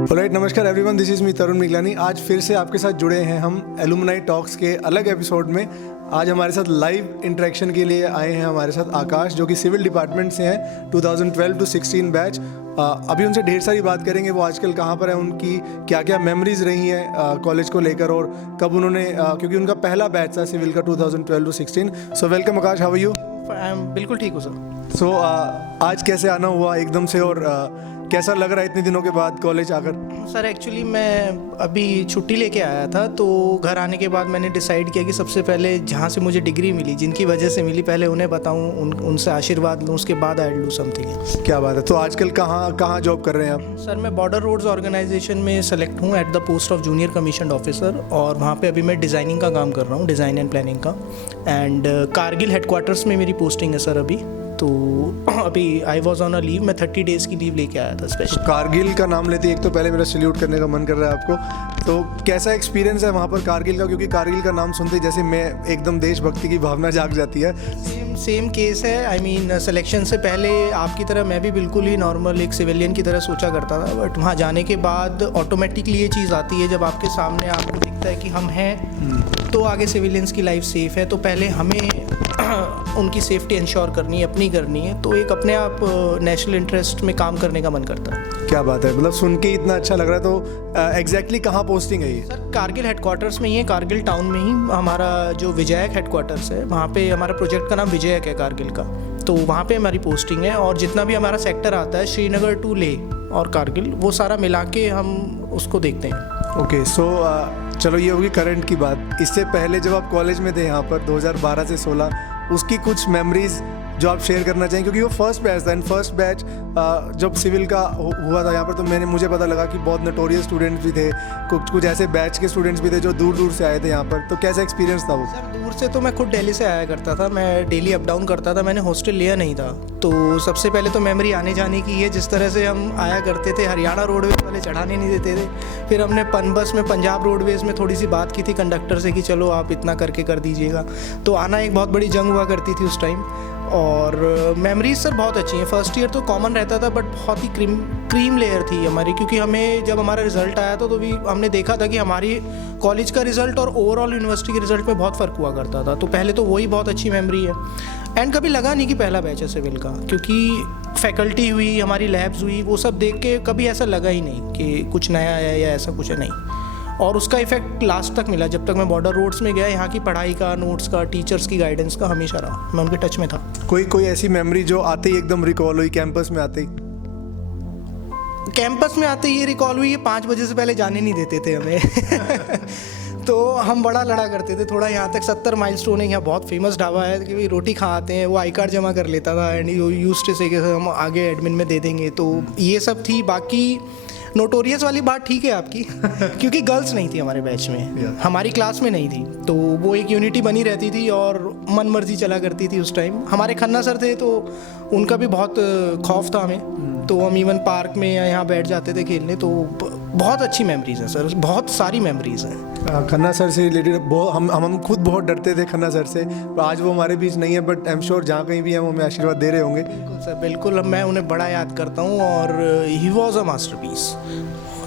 Alright, नमस्कार everyone, this is me तरुण मिगलानी। आज फिर से आपके साथ जुड़े हैं हम एलुमनाई टॉक्स के अलग एपिसोड में। आज हमारे साथ लाइव इंटरेक्शन के लिए आए हैं हमारे साथ आकाश, जो कि सिविल डिपार्टमेंट से हैं, 2012 to 16 बैच। अभी उनसे ढेर सारी बात करेंगे, वो आजकल कहाँ पर है, उनकी क्या क्या मेमोरीज रही हैं कॉलेज को लेकर, और कब उन्होंने क्योंकि उनका पहला बैच था सिविल का 2012 to 16। So welcome Akash, how are you? I am बिल्कुल ठीक हूँ सर। सो आज कैसे आना हुआ एकदम से, और कैसा लग रहा है इतने दिनों के बाद कॉलेज आकर? सर एक्चुअली मैं अभी छुट्टी लेके आया था, तो घर आने के बाद मैंने डिसाइड किया कि सबसे पहले जहाँ से मुझे डिग्री मिली, जिनकी वजह से मिली, पहले उन्हें बताऊँ, उनसे आशीर्वाद लूँ, उसके बाद आई डू समथिंग। क्या बात है। तो आजकल कहाँ जॉब कर रहे हैं आप? सर मैं बॉर्डर रोड्स ऑर्गेनाइजेशन में सेलेक्ट हूँ at the post of junior commission officer, और वहाँ पे अभी मैं डिज़ाइनिंग का काम कर रहा हूँ, डिज़ाइन एंड प्लानिंग का। एंड कारगिल हेडक्वार्टर्स में मेरी पोस्टिंग है सर अभी। तो अभी I was on a leave, मैं 30 डेज़ की लीव लेके आया था स्पेशल। कारगिल का नाम लेते ही एक तो पहले मेरा सैल्यूट करने का मन कर रहा है आपको। तो कैसा एक्सपीरियंस है वहाँ पर कारगिल का? क्योंकि कारगिल का नाम सुनते ही जैसे मैं एकदम देशभक्ति की भावना जाग जाती है। सेम केस है। आई मीन सिलेक्शन से पहले आपकी तरह मैं भी बिल्कुल ही नॉर्मल एक सिविलियन की तरह सोचा करता था, बट वहाँ जाने के बाद ऑटोमेटिकली ये चीज़ आती है, जब आपके सामने आपको दिखता है कि हम हैं तो आगे सिविलियंस की लाइफ सेफ़ है, तो पहले हमें उनकी सेफ्टी इंश्योर करनी है, अपनी करनी है, तो एक अपने आप नेशनल इंटरेस्ट में काम करने का मन करता है। क्या बात है, मतलब सुन के इतना अच्छा लग रहा है। तो एग्जैक्टली कहाँ पोस्टिंग है ये? सर कारगिल हेडक्वार्टर्स में ही है, कारगिल टाउन में ही हमारा जो विजयक हेडक्वार्टर्स है, वहाँ पे हमारा प्रोजेक्ट का नाम विजयक है कारगिल का, तो वहाँ पे हमारी पोस्टिंग है। और जितना भी हमारा सेक्टर आता है, श्रीनगर टू लेह और कारगिल, वो सारा मिला के हम उसको देखते हैं। ओके, सो चलो ये होगी करंट की बात। इससे पहले जब आप कॉलेज में थे यहाँ पर 2012 से 16, उसकी कुछ मेमोरीज जो आप शेयर करना चाहें, क्योंकि वो फर्स्ट बैच था। एंड फर्स्ट बैच जब सिविल का हुआ था यहाँ पर, तो मुझे पता लगा कि बहुत नोटोरियस स्टूडेंट्स भी थे, कुछ ऐसे बैच के स्टूडेंट्स भी थे जो दूर दूर से आए थे यहाँ पर। तो कैसा एक्सपीरियंस था वो? सर दूर से तो मैं खुद दिल्ली से आया करता था, मैं डेली अप डाउन करता था, मैंने हॉस्टल लिया नहीं था। तो सबसे पहले तो मेमोरी आने जाने की है, जिस तरह से हम आया करते थे, हरियाणा रोडवेज वाले चढ़ाने नहीं देते थे। फिर हमने पनबस में पंजाब रोडवेज में थोड़ी सी बात की थी कंडक्टर से कि चलो आप इतना करके कर दीजिएगा, तो आना एक बहुत बड़ी जंग हुआ करती थी उस टाइम। और मेमोरीज सर बहुत अच्छी हैं। फर्स्ट ईयर तो कॉमन रहता था, बट बहुत ही क्रीम लेयर थी हमारी, क्योंकि हमें जब हमारा रिजल्ट आया था तो भी हमने देखा था कि हमारी कॉलेज का रिजल्ट और ओवरऑल यूनिवर्सिटी के रिजल्ट में बहुत फ़र्क हुआ करता था। तो पहले तो वही बहुत अच्छी मेमोरी है। एंड कभी लगा नहीं कि पहला बैच है सिविल का, क्योंकि फैकल्टी हुई, हमारी लैब्स हुई, वो सब देख के कभी ऐसा लगा ही नहीं कि कुछ नया है या ऐसा कुछ है, नहीं। और उसका इफेक्ट लास्ट तक मिला, जब तक मैं बॉर्डर रोड्स में गया, यहाँ की पढ़ाई का, नोट्स का, टीचर्स की गाइडेंस का हमेशा रहा, मैं उनके टच में था। कोई ऐसी मेमोरी जो आते ही एकदम रिकॉल हुई कैंपस में आते ही? कैंपस में आते ही ये रिकॉल हुई, ये 5 बजे से पहले जाने नहीं देते थे हमें तो हम बड़ा लड़ा करते थे थोड़ा। यहाँ तक 70 माइलस्टोन है, यहाँ बहुत फेमस ढाबा है कि भाई रोटी खा आते हैं, वो आई कार्ड जमा कर लेता था एंड यूज्ड टू से कि हम आगे एडमिन में दे देंगे। तो ये सब थी। बाकी नोटोरियस वाली बात ठीक है आपकी क्योंकि गर्ल्स नहीं थी हमारे बैच में, हमारी क्लास में नहीं थी, तो वो एक यूनिटी बनी रहती थी और मन मर्जी चला करती थी उस टाइम। हमारे खन्ना सर थे, तो उनका भी बहुत खौफ था हमें, तो हम इवन पार्क में या यहाँ बैठ जाते थे खेलने। तो बहुत अच्छी मेमोरीज हैं सर, बहुत सारी मेमोरीज हैं। खन्ना सर से रिलेटेड हम खुद बहुत डरते थे खन्ना सर से। आज वो हमारे बीच नहीं है, बट आई एम श्योर जहाँ कहीं भी हैं वो हमें आशीर्वाद दे रहे होंगे। बिल्कुल सर, बिल्कुल, मैं उन्हें बड़ा याद करता हूँ, और he was a masterpiece.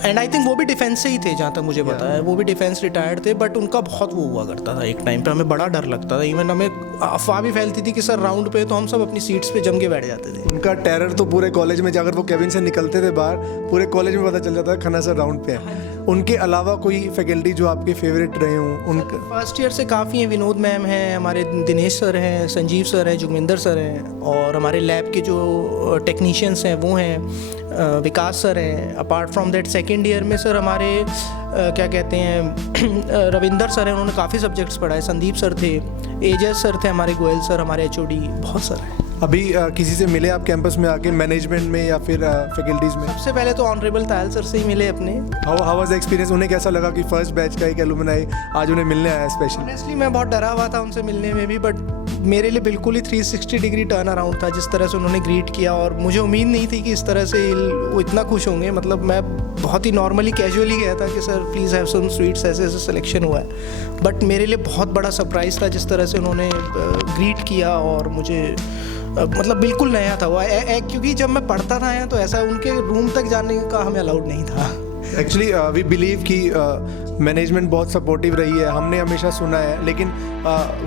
And I think वो भी डिफेंस से ही थे, जहाँ तक मुझे पता है, वो भी डिफेंस रिटायर्ड थे, बट उनका बहुत वो हुआ करता था। एक टाइम पे हमें बड़ा डर लगता था, इवन हमें अफवाह भी फैलती थी कि सर राउंड पे, तो हम सब अपनी सीट्स पे जम के बैठ जाते थे। उनका टेरर तो पूरे कॉलेज में, अगर वो केबिन से निकलते थे बाहर, पूरे कॉलेज में पता चल जाता था खन्ना सर राउंड पे है। उनके अलावा कोई फैकल्टी जो आपके फेवरेट रहे हों? उनका फर्स्ट ईयर से काफ़ी हैं, विनोद मैम हैं, हमारे दिनेश सर हैं, संजीव सर हैं, जुगविंदर सर हैं, और हमारे लैब के जो टेक्नीशियंस हैं वो हैं, विकास सर हैं। Apart from that second year में सर हमारे क्या कहते हैं रविंदर सर हैं, उन्होंने काफ़ी सब्जेक्ट्स पढ़ाए। संदीप सर थे, एजेस सर थे हमारे, गोयल सर हमारे HOD, बहुत सर हैं। अभी किसी से मिले आप कैंपस में आके, मैनेजमेंट में या फिर फैकल्टीज़ में? सबसे पहले तो ऑनरेबल तायल सर से ही मिले अपने। How was the experience? उन्हें कैसा लगा कि फर्स्ट बैच का एक एलुमनाई आज उन्हें मिलने आया स्पेशल? ऑनेस्टली मैं बहुत डरा हुआ था उनसे मिलने में भी, बट मेरे लिए बिल्कुल ही 360 डिग्री टर्न अराउंड था जिस तरह से उन्होंने ग्रीट किया, और मुझे उम्मीद नहीं थी कि इस तरह से वो इतना खुश होंगे। मतलब मैं बहुत ही नॉर्मली कैजुअली गया था कि sir please have some sweets, ऐसे ऐसे सिलेक्शन हुआ है, बट मेरे लिए बहुत बड़ा सरप्राइज़ था जिस तरह से उन्होंने ग्रीट किया, और मुझे मतलब बिल्कुल नया था वो। क्योंकि जब मैं पढ़ता था यहाँ तो ऐसा उनके रूम तक जाने का हमें अलाउड नहीं था, एक्चुअली वी बिलीव कि मैनेजमेंट बहुत सपोर्टिव रही है, हमने हमेशा सुना है, लेकिन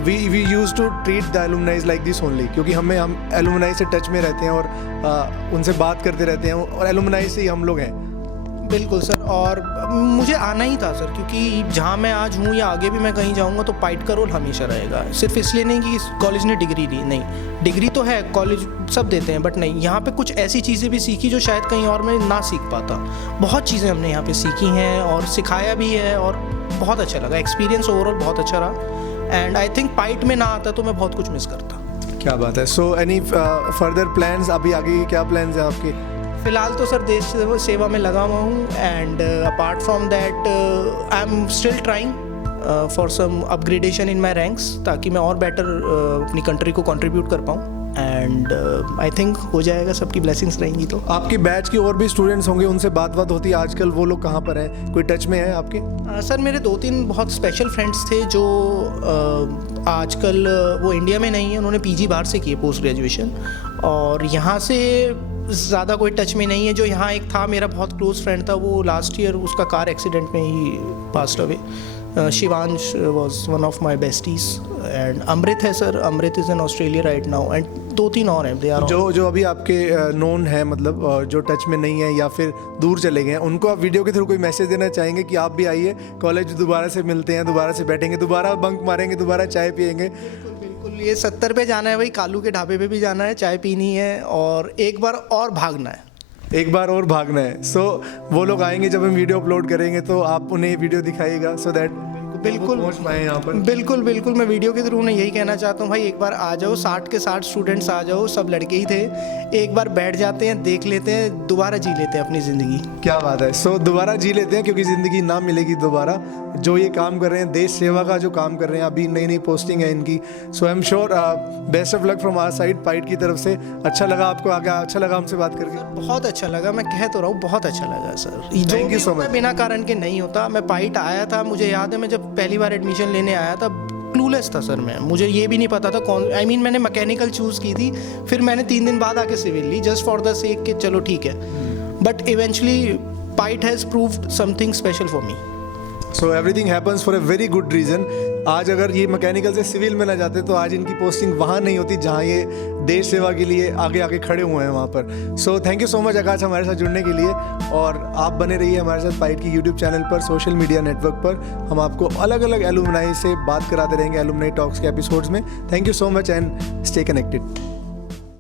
we use to treat the alumnis like this only, क्योंकि हम एलुमनाई से टच में रहते हैं और उनसे बात करते रहते हैं और एलुमनाई से ही हम लोग हैं। बिल्कुल सर, और मुझे आना ही था सर, क्योंकि जहाँ मैं आज हूँ या आगे भी मैं कहीं जाऊँगा तो पाइट का रोल हमेशा रहेगा। सिर्फ इसलिए नहीं कि कॉलेज ने डिग्री दी, नहीं, डिग्री तो है, कॉलेज सब देते हैं, बट नहीं, यहाँ पे कुछ ऐसी चीज़ें भी सीखी जो शायद कहीं और मैं ना सीख पाता। बहुत चीज़ें हमने यहाँ पे सीखी हैं और सिखाया भी है, और बहुत अच्छा लगा, एक्सपीरियंस ओवरऑल बहुत अच्छा रहा। एंड आई थिंक पाइट में ना आता तो मैं बहुत कुछ मिस करता। क्या बात है। सो एनी फर्दर प्लान्स, अभी आगे क्या प्लान्स हैं आपके? फिलहाल तो सर देश सेवा में लगा हुआ हूँ, and apart from that I am still trying for some upgradation in my ranks, ताकि मैं और बेटर अपनी कंट्री को कंट्रीब्यूट कर पाऊँ। एंड आई थिंक हो जाएगा, सबकी ब्लेसिंग्स रहेंगी। तो आपके बैच के और भी स्टूडेंट्स होंगे, उनसे बात होती है आजकल, वो लोग कहाँ पर हैं, कोई टच में है आपके? सर मेरे 2-3 बहुत स्पेशल फ्रेंड्स थे जो आजकल वो इंडिया में नहीं है, उन्होंने पीजी बाहर से किए पोस्ट ग्रेजुएशन, और यहाँ से ज़्यादा कोई टच में नहीं है। जो यहाँ एक था मेरा बहुत क्लोज फ्रेंड था, वो लास्ट ईयर उसका कार एक्सीडेंट में ही passed away. Shivansh was one of my besties, and Amrit है sir, Amrit is in Australia right now, and 2-3 और हैं। दे आर जो अभी आपके नोन है, मतलब जो टच में नहीं है या फिर दूर चले गए हैं, उनको आप वीडियो के थ्रू कोई मैसेज देना चाहेंगे कि आप भी आइए कॉलेज, दोबारा से मिलते हैं, दोबारा से बैठेंगे, दोबारा बंक मारेंगे, दोबारा चाय पियेंगे? बिल्कुल, ये 70 पे जाना है भाई, कालू के ढाबे पे भी जाना है, चाय पीनी है, और एक बार और भागना है। एक बार और भागना है। सो वो लोग आएंगे जब हम वीडियो अपलोड करेंगे, तो आप उन्हें वीडियो दिखाइएगा सो दैट बिल्कुल पहुंच पाए यहाँ पर। बिल्कुल मैं वीडियो के थ्रू उन्हें यही कहना चाहता हूँ, भाई एक बार आ जाओ, 60 के 60 स्टूडेंट्स आ जाओ, सब लड़के ही थे, एक बार बैठ जाते हैं, देख लेते हैं, दोबारा जी लेते हैं अपनी ज़िंदगी। क्या बात है। सो दोबारा जी लेते हैं, क्योंकि ज़िंदगी ना मिलेगी दोबारा। जो ये काम कर रहे हैं, देश सेवा का जो काम कर रहे हैं, अभी नई पोस्टिंग है इनकी। So I am sure best of luck from our side, पाइट की तरफ से। अच्छा लगा आपको आगे, अच्छा लगा हमसे बात करके? बहुत अच्छा लगा, मैं कह तो रहा हूँ, बहुत अच्छा लगा sir. Thank you so much. बिना कारण के नहीं होता। मैं पाइट आया था, मुझे याद है, मैं जब पहली बार एडमिशन लेने आया था, क्लूलेस था सर मैं, मुझे ये भी नहीं पता था कौन, आई मीन मैंने मैकेनिकल चूज़ की थी, फिर मैंने 3 दिन बाद आके सिविल ली, जस्ट फॉर द सेक कि चलो ठीक है, but eventually PIET has proved something special for me. So everything happens for a very good reason. आज अगर ये मैकेनिकल से सिविल में ना जाते तो आज इनकी पोस्टिंग वहाँ नहीं होती जहाँ ये देश सेवा के लिए आगे आगे खड़े हुए हैं वहाँ पर। So thank you so much Akash हमारे साथ जुड़ने के लिए, और आप बने रहिए हमारे साथ पाइट की यूट्यूब चैनल पर, सोशल मीडिया नेटवर्क पर। हम आपको अलग अलग एलुमनाई से बात कराते रहेंगे एलुमनाई टॉक्स के एपिसोड्स में। Thank you so much and stay connected.